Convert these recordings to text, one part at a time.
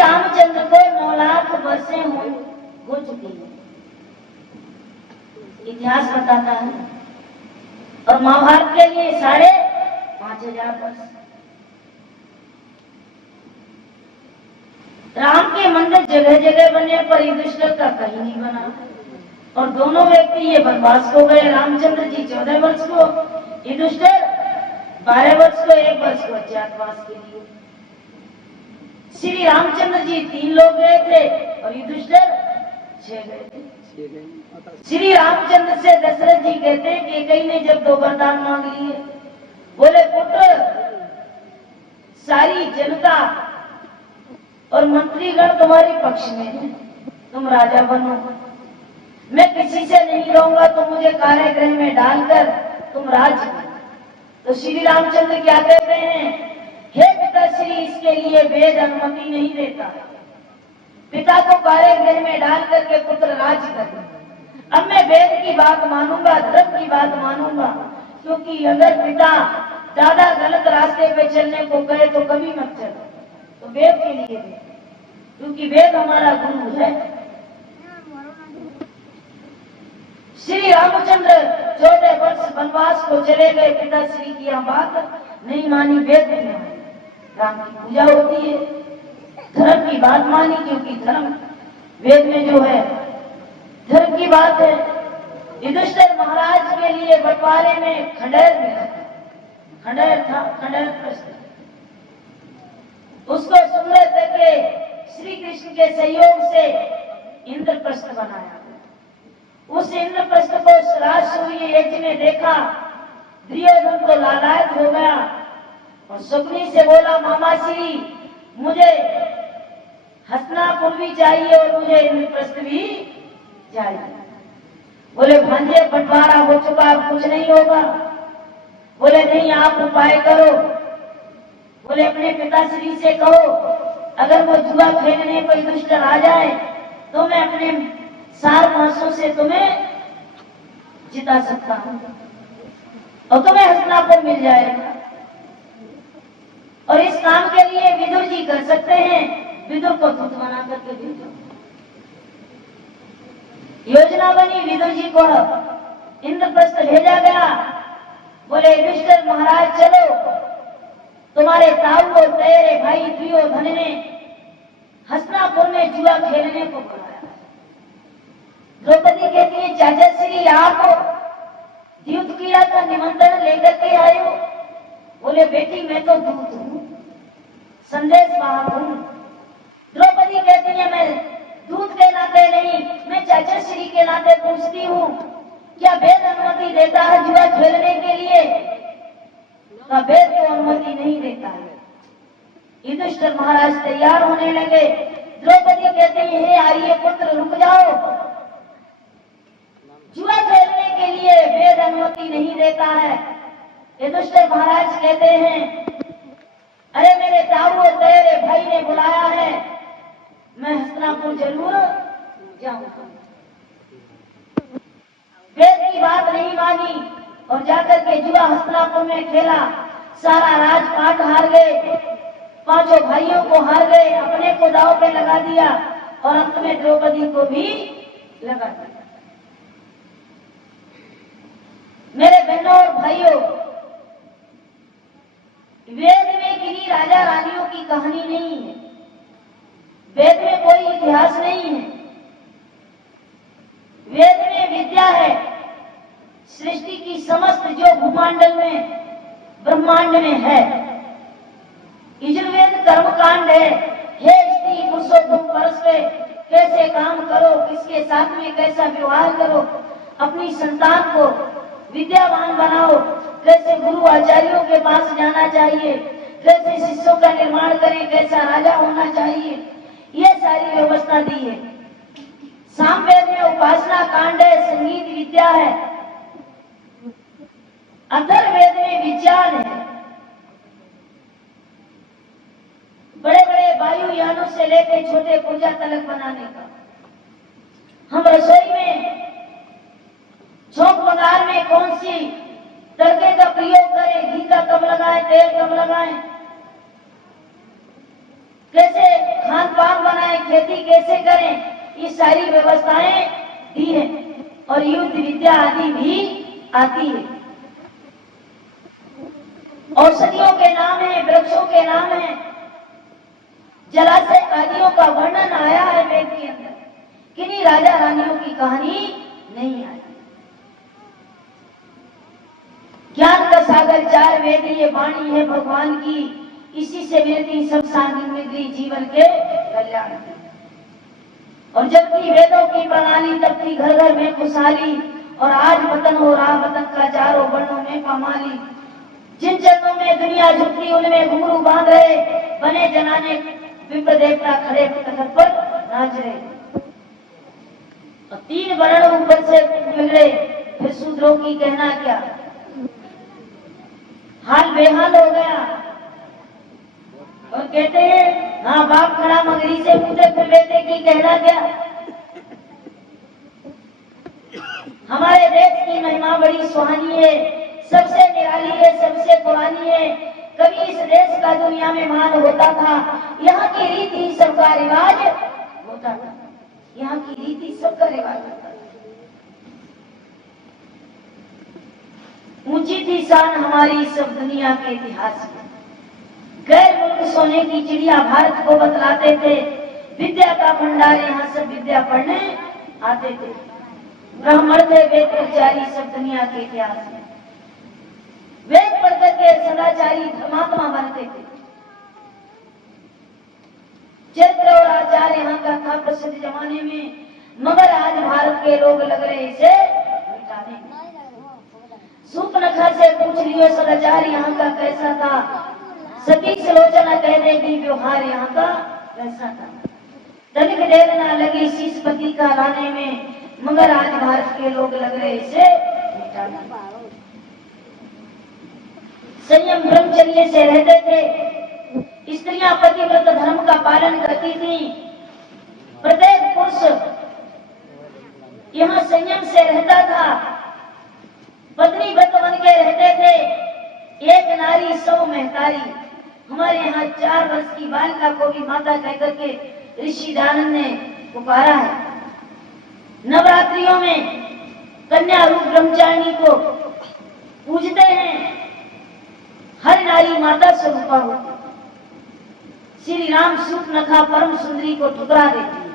रामचंद्र को 9 लाख वर्षें हो चुकी है, इतिहास बताता है। और महाभारत के लिए 5,500 वर्ष। राम के मंदिर जगह जगह बने पर युधिष्ठिर का कहीं नहीं बना। और दोनों व्यक्ति ये वनवास को गए, रामचंद्र जी 14 वर्ष को, युधिष्ठिर 12 वर्ष को, 1 वर्ष को अज्ञातवास के लिए। श्री रामचंद्र जी 3 लोग गए थे और युधिष्ठिर 6 गए थे। श्री रामचंद्र से दशरथ जी कहते हैं कि कई ने जब 2 वरदान मांग लिए, बोले पुत्र सारी जनता और मंत्रीगण तुम्हारे पक्ष में है, तुम राजा बनो, मैं किसी से नहीं रहूंगा, तो मुझे कारागृह में डालकर तुम राज करो। तो श्री रामचंद्र क्या कहते हैं, हे पिताश्री, इसके लिए वेद अनुमति नहीं देता, पिता को कारागृह में डाल करके पुत्र राज कर। अब मैं वेद की बात मानूंगा, धर्म की बात मानूंगा, क्योंकि अगर पिता ज्यादा गलत रास्ते पे चलने को कहे तो कभी मत चलो, तो वेद के लिए दे, क्योंकि वेद हमारा गुरु है। श्री रामचंद्र 14 वर्ष वनवास को चले गए, पिताश्री की बात नहीं मानी, वेद नहीं मानी, राम की पूजा होती है, धर्म की बात मानी, क्योंकि धर्म वेद में जो है धर्म की बात है। युधिष्ठिर महाराज के लिए बंटवारे में खंडेर मिला, खंडेर था, खंडेर प्रश्न, उसको सुंदर करके श्री कृष्ण के सहयोग से इंद्रप्रस्थ बनाया। उस इंद्रप्रस्थ को सूर्य यज्ञ में देखा, दुर्योधन को लालायत हो गया और शकुनी से बोला, मामा श्री मुझे हस्तिनापुर भी चाहिए और मुझे इंद्रप्रस्थ भी चाहिए। बोले भांजे बंटवारा हो चुका, अब कुछ नहीं होगा। बोले नहीं, आप उपाय करो। बोले अपने पिताश्री से कहो, अगर वो जुआ खेलने कोई दुष्ट आ जाए तो मैं अपने 4 मासों से तुम्हें जिता सकता हूं और तुम्हें हस्तिनापुर मिल जाएगा। और इस काम के लिए विदुर जी कर सकते हैं, विदुर को दूत बना करके भेजो। योजना बनी, विदुर जी को इंद्रप्रस्थ भेजा गया। बोले युधिष्ठिर महाराज चलो, तुम्हारे ताऊ और तेरे भाई दुर्योधन ने हस्तिनापुर में जुआ खेलने को बुलाया। द्रौपदी कहती है, चाचा श्री आप द्यूत क्रिया का निमंत्रण लेकर के आए हो? बोले बेटी मैं तो दूत हूं, संदेश वाहक हूं। द्रौपदी कहती है, मैं दूत के नाते नहीं, मैं चाचा श्री के नाते पूछती हूँ, क्या वेद अनुमति देता है जुआ खेलने के लिए? का वेद तो अनुमति नहीं देता है। युधिष्ठिर महाराज तैयार होने लगे। द्रौपदी कहते हैं, हे आर्य पुत्र रुक जाओ, जुआ खेलने के लिए वेद अनुमति नहीं देता है। युधिष्ठिर महाराज कहते हैं, अरे मेरे ताऊ और तेरे भाई ने बुलाया है, मैं हस्तिनापुर जरूर जाऊंगा। वेद की बात नहीं मानी और जाकर के जुआ हस्तिनापुर में खेला। सारा राजपाट हार गए, 5 भाइयों को हार गए, अपने को दांव पे लगा दिया और अंत में द्रौपदी को भी लगा दिया। मेरे बहनों और भाइयों, वेद में किन्हीं राजा रानियों की कहानी नहीं है, वेद में कोई इतिहास नहीं है। वेद में विद्या है, सृष्टि की समस्त जो भूमंडल में ब्रह्मांड में है। यजुर्वेद कर्मकांड है, हे स्त्री पुरुषों तुम परस्पर कैसे काम करो, किसके साथ में कैसा व्यवहार करो, अपनी संतान को विद्यावान बनाओ, कैसे गुरु आचार्यों के पास जाना चाहिए, कैसे शिष्यों का निर्माण करें, कैसा राजा होना चाहिए, ये सारी व्यवस्था दी है। सामवेद में उपासना कांड है, संगीत विद्या है। अथर्ववेद में विज्ञान है, बड़े बड़े वायुयानों से लेकर छोटे पूजा तलक बनाने का। हम रसोई में चौक बगार में कौन सी तड़के का प्रयोग करें, घी का कब लगाएं, तेल कब लगाएं, कैसे खान पान बनाए, खेती कैसे करें, ये सारी व्यवस्थाएं दी है। और युद्ध विद्या आदि भी आती है। औषधियों के नाम है, वृक्षों के नाम है, जलाशय आदियों का वर्णन आया है वेद के अंदर। किन्हीं राजा रानियों की कहानी नहीं आई। ज्ञान का सागर चार वेद, ये वाणी है भगवान की, इसी से मिलती सब सामग्री जीवन के कल्याण की। और जबकि वेदों की प्रणाली तब थी घर घर में खुशहाली, और आज वतन हो रहा वतन का चारों वर्णों में पामाली। जिन चरणों में दुनिया झुकती उनमें घुंघरू बांध रहे, बने जनाने विप्र देवता खड़े तखत पर नाच रहे। और तीन वर्ण ऊपर से बिगड़े, फिर शूद्रों की कहना क्या, हाल बेहाल हो गया। और कहते हैं हाँ बाप खड़ा मगरी से पूछे, फिर बेटे की कहना क्या। हमारे देश की महिमा बड़ी सुहानी है, सबसे निराली है, सबसे पुरानी है। कभी इस देश का दुनिया में मान होता था, यहाँ की रीति सबका रिवाज होता था, यहाँ की रीति सबका रिवाज होता था। ऊंची थी शान हमारी सब दुनिया के इतिहास में। गैर मुल्क सोने की चिड़िया भारत को बतलाते थे, विद्या का भंडार यहाँ सब विद्या पढ़ने आते थे। ब्राह्मण थे वेद प्रचारी सब दुनिया के इतिहास में, वेद पढ़कर के सदाचारी धर्मात्मा बनते थे। चरित्र और आचार यहाँ का था प्रसिद्ध जमाने में, मगर आज भारत के लोग लग रहे इसे मिटाने। सूपनखा से पूछ लियो सदाचार यहाँ का कैसा था, सती सुलोचना कह देगी व्यवहार यहाँ का कैसा था। तनिक देर ना लगी शीशपति का लाने में, मगर आज भारत के लोग लग रहे इसे मिटाने। संयम ब्रह्मचर्य से रहते थे, स्त्रियां पतिव्रत धर्म का पालन करती थी। प्रत्येक पुरुष यहाँ संयम से रहता था, पत्नी व्रत बन के रहते थे। एक नारी सौ महतारी। हमारे यहाँ 4 वर्ष की बालिका को भी माता कहकर के ऋषि दानंद ने पुकारा है। नवरात्रियों में कन्या रूप ब्रह्मचारिणी को पूजते हैं। हर नारी माता स्वरूपा होती। श्री राम सूपनखा परम सुंदरी को ठुकरा देती है।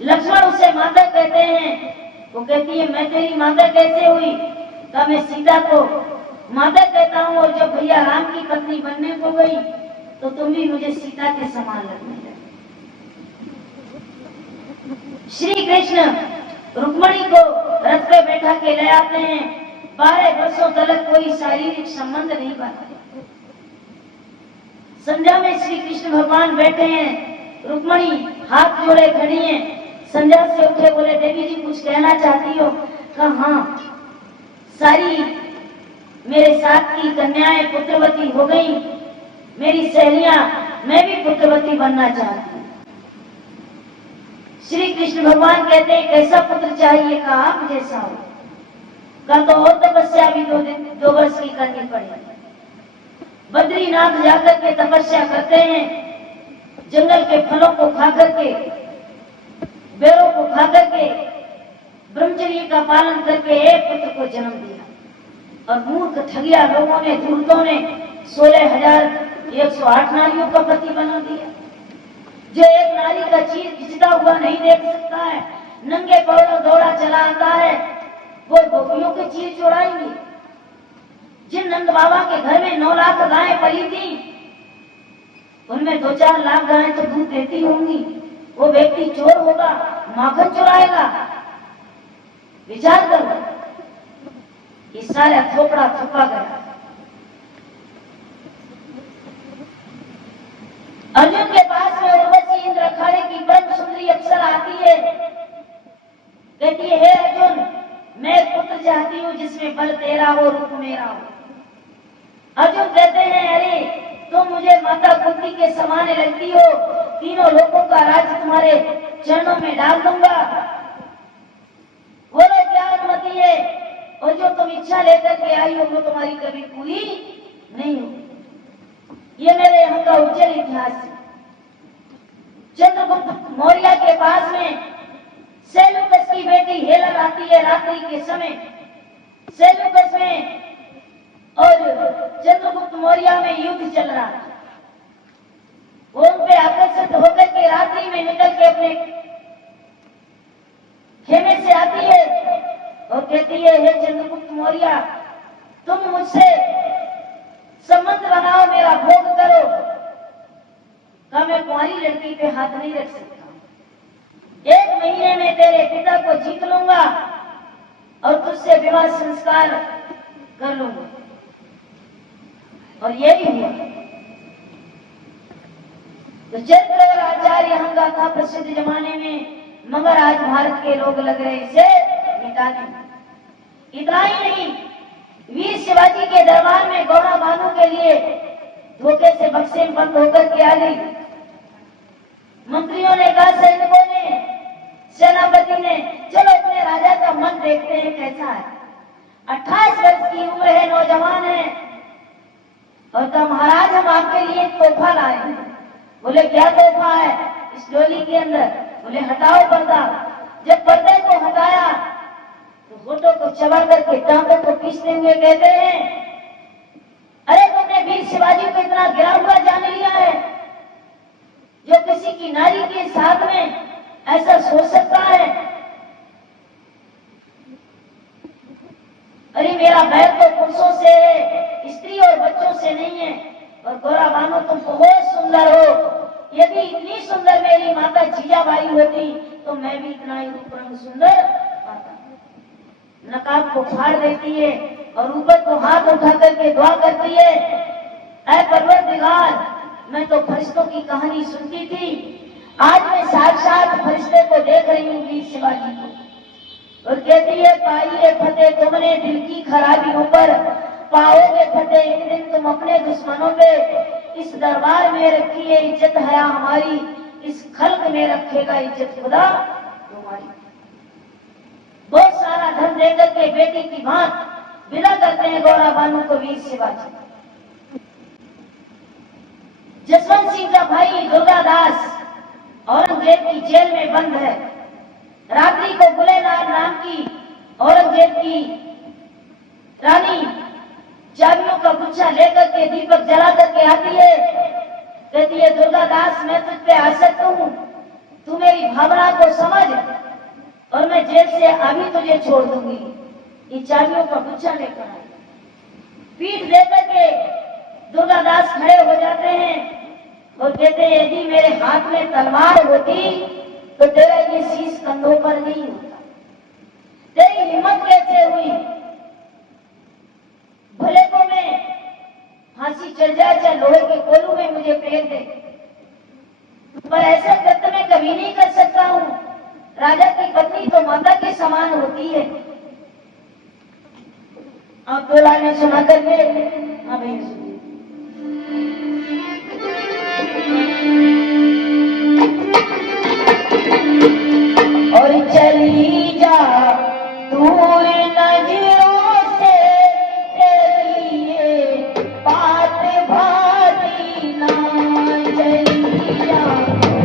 लक्ष्मण उसे माता कहते हैं, वो कहती है मैं तेरी माता कैसे हुई, तो मैं सीता को माता कहता हूँ, और जब भैया राम की पत्नी बनने को गई तो तुम भी मुझे सीता के समान लगने लगे। श्री कृष्ण रुक्मणी को रथ पे बैठा के ले आते हैं। 12 वर्षों तक कोई शारीरिक संबंध नहीं बना। संध्या में श्री कृष्ण भगवान बैठे हैं, रुक्मणी हाथ जोड़े खड़ी हैं। संध्या से उठे, बोले देवी जी कुछ कहना चाहती हो? कहा हाँ, सारी मेरे साथ की कन्याएं पुत्रवती हो गई, मेरी सहेलियां, मैं भी पुत्रवती बनना चाहती हूँ। श्री कृष्ण भगवान कहते हैं कैसा पुत्र चाहिए? कहा आप जैसा हो। कहा तो और तपस्या भी 2 वर्ष की करनी पड़ेगी। बद्रीनाथ जाकर के तपस्या करते हैं, जंगल के फलों को खा करके, बेरों को खा करके, ब्रह्मचर्य का पालन करके एक पुत्र को जन्म दिया। और मूर्ख ठगिया लोगों ने, धूर्तों ने 16,108 नारियों का पति बना दिया। जो एक नारी का चीर खिंचता हुआ नहीं देख सकता है, नंगे पैरों दौड़ा चला आता है, वो गोपियों के चीर चुराएंगे। जिन नंद बाबा के घर में 9 लाख गायें पली थी, उनमें 2-4 लाख गायें तो दूध देती होंगी। वो व्यक्ति चोर होगा, माखन चुराएगा? विचार करो। ये सारा थोपड़ा थोपा गया। अर्जुन के पास में उर्वशी इंद्र अखाड़े की परम सुंदरी अप्सरा आती है, कहती है हे अर्जुन, मैं पुत्र चाहती हूँ जिसमें बल तेरा हो, रूप मेरा हो। अर्जुन कहते हैं अरे तुम मुझे माता कुंती के समान लगती हो, तीनों लोगों का राज तुम्हारे चरणों में डाल दूंगा। बोलो क्या अनुमति है? और जो तुम इच्छा लेकर के आई हो वो तुम्हारी कभी पूरी नहीं होगी। ये मेरे यहाँ का उज्जवल इतिहास है। चंद्रगुप्त मौर्य के पास में सेल्यूकस की बेटी हेलन आती है रात्रि के समय। सेल्यूकस में और चंद्रगुप्त मौर्य में युद्ध चल रहा है। वो उन पे आकर्षित होकर के रात्रि में निकल के अपने खेमे से आती है और कहती है, हे चंद्रगुप्त मौर्य, तुम मुझसे संबंध बनाओ, मेरा भोग करो। का मैं कुंवारी लड़की पे हाथ नहीं रख सकता। 1 महीने में तेरे पिता को जीत लूंगा और तुझसे विवाह संस्कार कर लूंगा। और यही हुआ। तो चरित्र और आचार्य हम गाथा प्रसिद्ध जमाने में, मगर आज भारत के लोग लग रहे इसे मिटाने। इतना ही नहीं, वीर शिवाजी के दरबार में गौड़ा बानू के लिए धोखे से बक्से में बंद होकर के आ गई। मंत्रियों ने कहा, सैनिकों ने, सेनापति ने, चलो अपने राजा का मन देखते हैं कैसा है। 28 वर्ष की उम्र है, नौजवान है, और कहा, महाराज हम आपके लिए एक तोहफा लाए हैं। बोले, क्या तोहफा है इस डोली के अंदर? बोले, हटाओ पर्दा। जब पर्दे को हटाया तो होठों को चबा करके दांतों को पीसते हुए कहते हैं, अरे तुमने वीर शिवाजी को इतना गिरा हुआ जान लिया है जो किसी की नारी के साथ में ऐसा सोच सकता है? अरे मेरा बैर तो पुरुषों से है, स्त्री और बच्चों से नहीं है। और गौरा बानो तुम बहुत सुंदर हो। यदि इतनी सुंदर मेरी माता जीजाबाई होती तो मैं भी इतना ही रूप रंग सुंदर पाता। नकाब को फाड़ देती है और ऊपर को हाथ उठा करके दुआ करती है, ऐ परवरदिगार, मैं तो फरिश्तों की कहानी सुनती थी, आज मैं साक्षात फरिश्ते को देख रही हूँ, वीर शिवाजी को। और कहती है, पाइए फतेह तुमने दिल की खराबियों पर, पाओगे फतेह एक दिन तुम अपने दुश्मनों पे। इस दरबार में रखी है इज्जत है हमारी, इस खल्क में रखेगा इज्जत खुदा तुम्हारी। बहुत सारा धन देकर के बेटी की भांत विदा करते हैं गौरा बानू को वीर शिवाजी। जसवंत सिंह का भाई दुर्गादास औरंगजेब की जेल में बंद है। रात्रि को गुलेनार नाम की औरंगजेब की रानी चाबियों का गुच्छा लेकर के दीपक जला करके आती है। कहती है, दुर्गादास, मैं तुझ पे आसक्त हूँ, तू मेरी भावना को समझ और मैं जेल से अभी तुझे छोड़ दूंगी। ये चाबियों का गुच्छा लेकर आई। पीठ देकर के दुर्गादास खड़े हो जाते हैं और कहते हैं, यदि मेरे हाथ में तलवार होती तो तेरा ये शीश कंधों पर नहीं होता। तेरी हिम्मत कैसे हुई? भले को मैं फांसी चल जाए, चाहे लोहे के कोलू में मुझे फेंक दे, पर ऐसा कृत्य मैं कभी नहीं कर सकता हूँ। राजा की पत्नी तो माता के समान होती है। आप तो ने सुना करके, हाँ भाई और चली जा दूर नजरों से, तेरी ये बात भारी ना। चली जा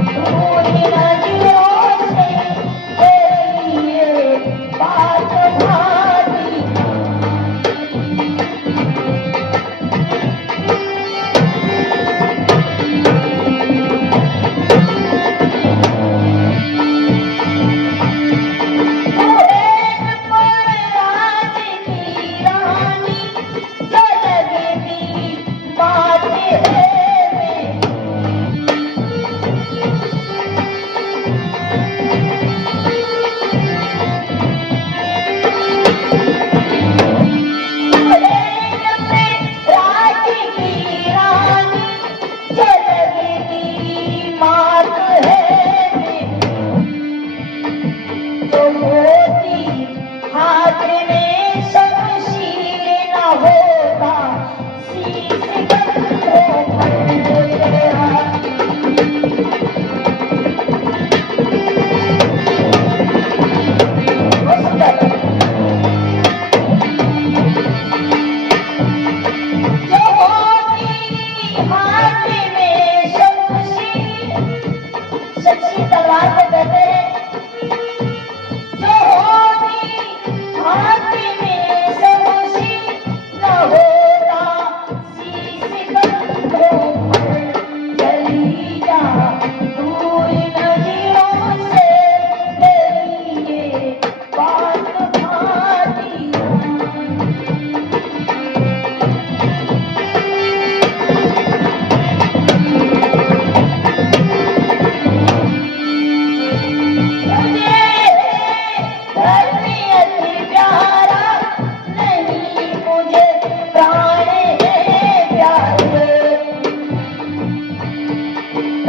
दूर नजरों से, तेरी ये बात भारी ना।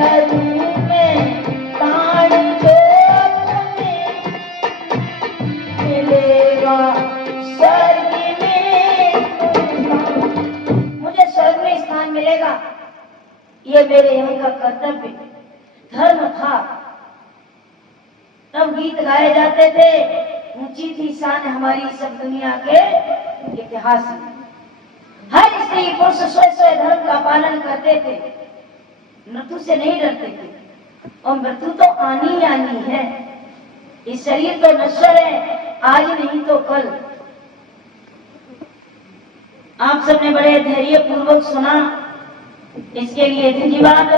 करूं मैं प्राण जो तुम्हें मिलेगा स्वर्ग में मुझे स्वर्ग में स्थान मिलेगा, ये मेरे यहाँ का कर्तव्य धर्म था। तब गीत गाए जाते थे, ऊंची थी शान हमारी सब दुनिया के इतिहास में। हर स्त्री पुरुष स्वयं स्वयं धर्म का पालन करते थे, मृत्यु से नहीं डरते थे, और मृत्यु तो आनी ही आनी है। इस शरीर तो नश्वर है, आज नहीं तो कल। आप सबने बड़े धैर्य पूर्वक सुना, इसके लिए धन्यवाद।